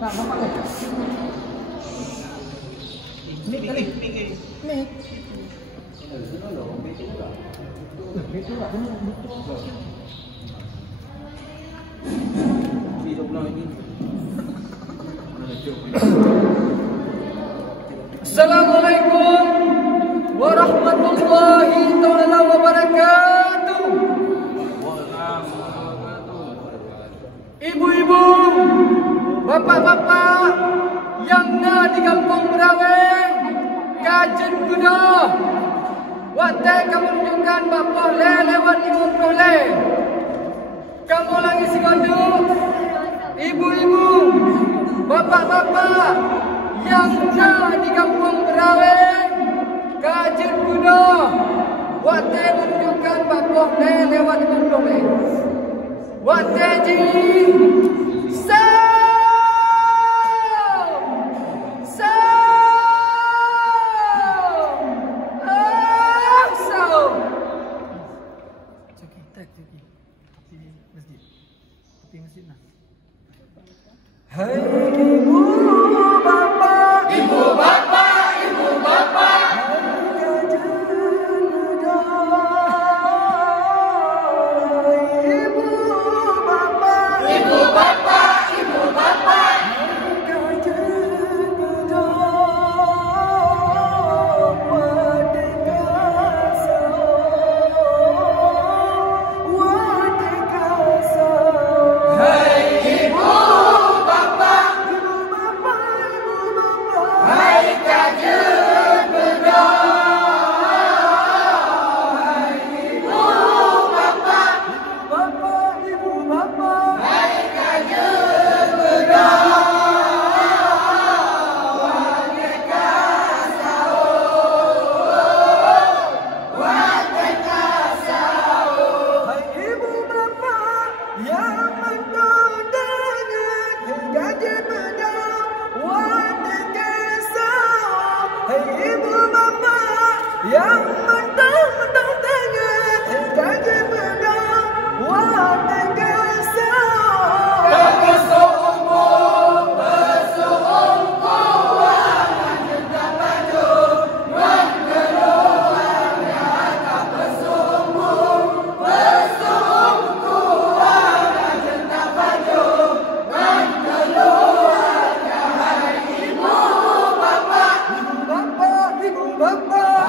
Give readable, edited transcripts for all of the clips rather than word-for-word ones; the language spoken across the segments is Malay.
Tak nampak ke? Mik kali. Mik. Betul tak? Betul. Assalamualaikum warahmatullahi taala wabarakatuh. Ibu-ibu, bapak-bapak yang ada di kampung Beraweng, Kajen Kuda, waktu kamu menunjukkan bapak lewat timur boleh. Kamu lagi segodu, ibu-ibu, bapak-bapak yang ada di kampung Beraweng, Kajen Kuda, waktu menunjukkan bapak lewat timur boleh. Waktu ji, hai ibu bapak, ibu bapak, ibu bapak, ibu bapak, ibu bapak, yang mentang-mentang tangan gaji pedang wadah kasar bersumpah akan cinta baju wan keluarga tak bersumpah akan cinta baju wan keluarga. Hai ibu bapak, ibu bapak, ibu bapak,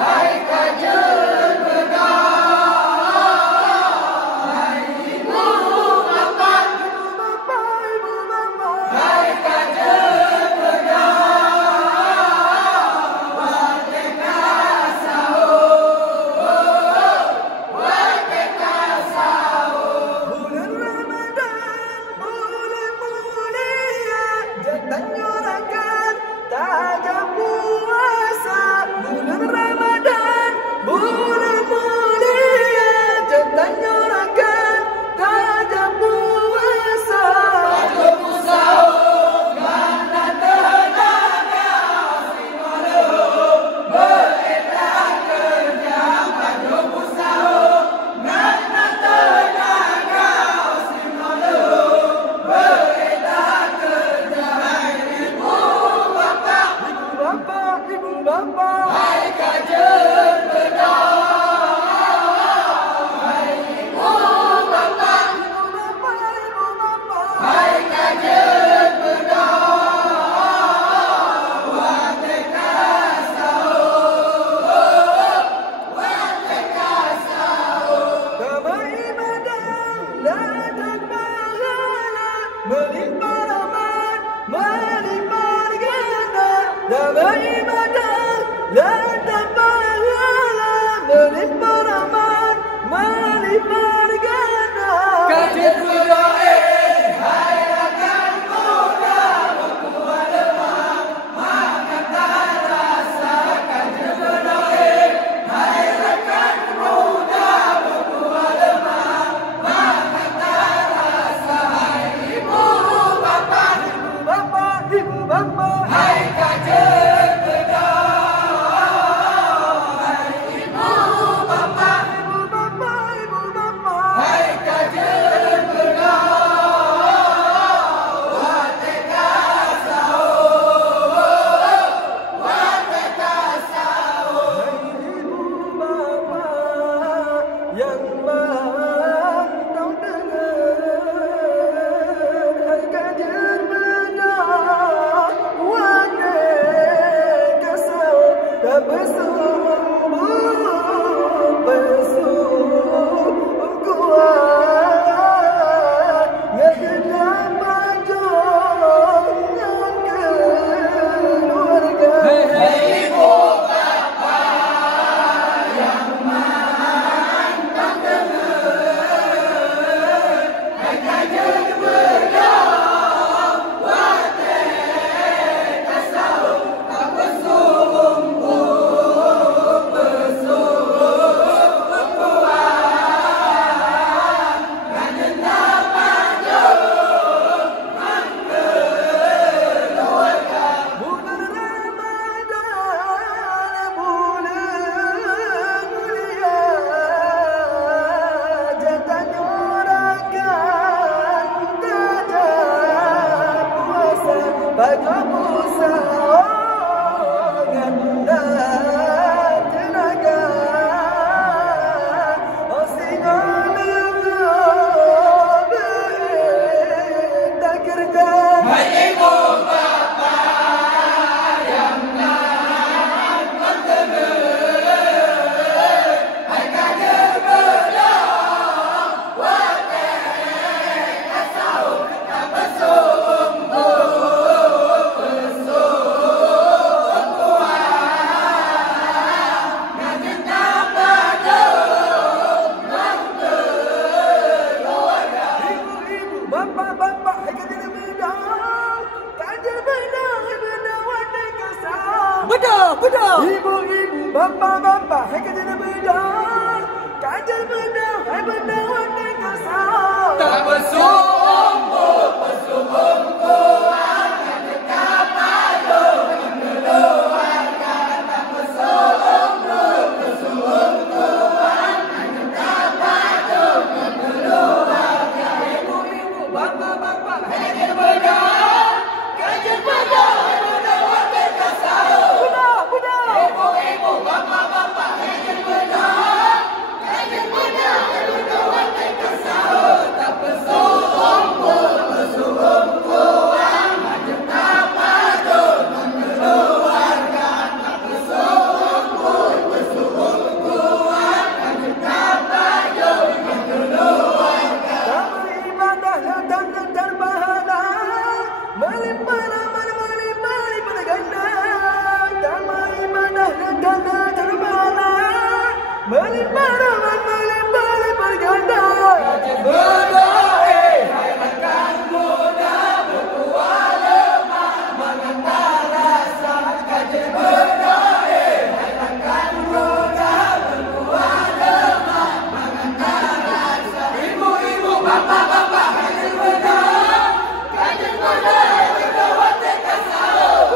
Bedah. Ibu-ibu, bapa-bapa, hai kerja bedah. Kajar bedah, hai bedah warna kasar. Tak bersumber, bersumber akan dekat padu mengeluarkan. Tak bersumber, bersumber akan dekat padu mengeluarkan. Ibu-ibu, bapa-bapa, hai kerja bedah. Kajar bedah, hai bedah warna kasar. Ibu-ibu, bapa-bapa, hai kerja bedah. Kajar bedah, hai bedah warna kasar. Tak bersumber, bersumber akan dekat padu mengeluarkan. Tak bersumber, bersumber akan dekat padu mengeluarkan. Damai ibadah dan terbahala, melimpah ganda. Damai ibadah dan terbahala, melimpah ganda. Berdoa, hai rekan muda, bertua lemah, mengenal rasa kajian. Berdoa, hai rekan muda, bertua lemah, mengenal rasa. Ibu-ibu, bapa-bapa, kajian berdoa. Kajian berdoa, berdoa tekad sahur.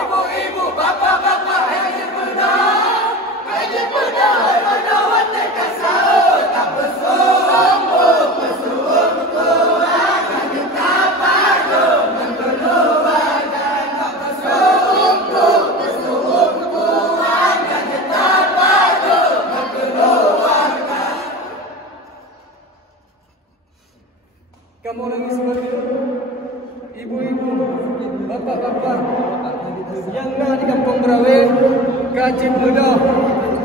Ibu-ibu, bapa-bapa, kajian berdoa. Kajian berdoa, berdoa tekad sahur. Tak bersumber, bersumber akan dekat padu mengeluarkan. Tak bersumber, bersumber akan dekat padu mengeluarkan. Kamu lagi sebagai ibu-ibu, bapak-bapak yang nak di kampung Berawe, kajian bedah.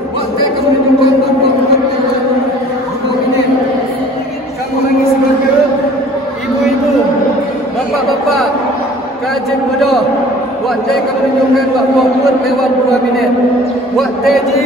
Waktu kamu menunjukkan bapak-bapak ini, kamu lagi sebagai ibu-ibu, bapak-bapak, kajian bedah. Waktu kamu menunjukkan bapak lewat 2 minit. Waktu ji,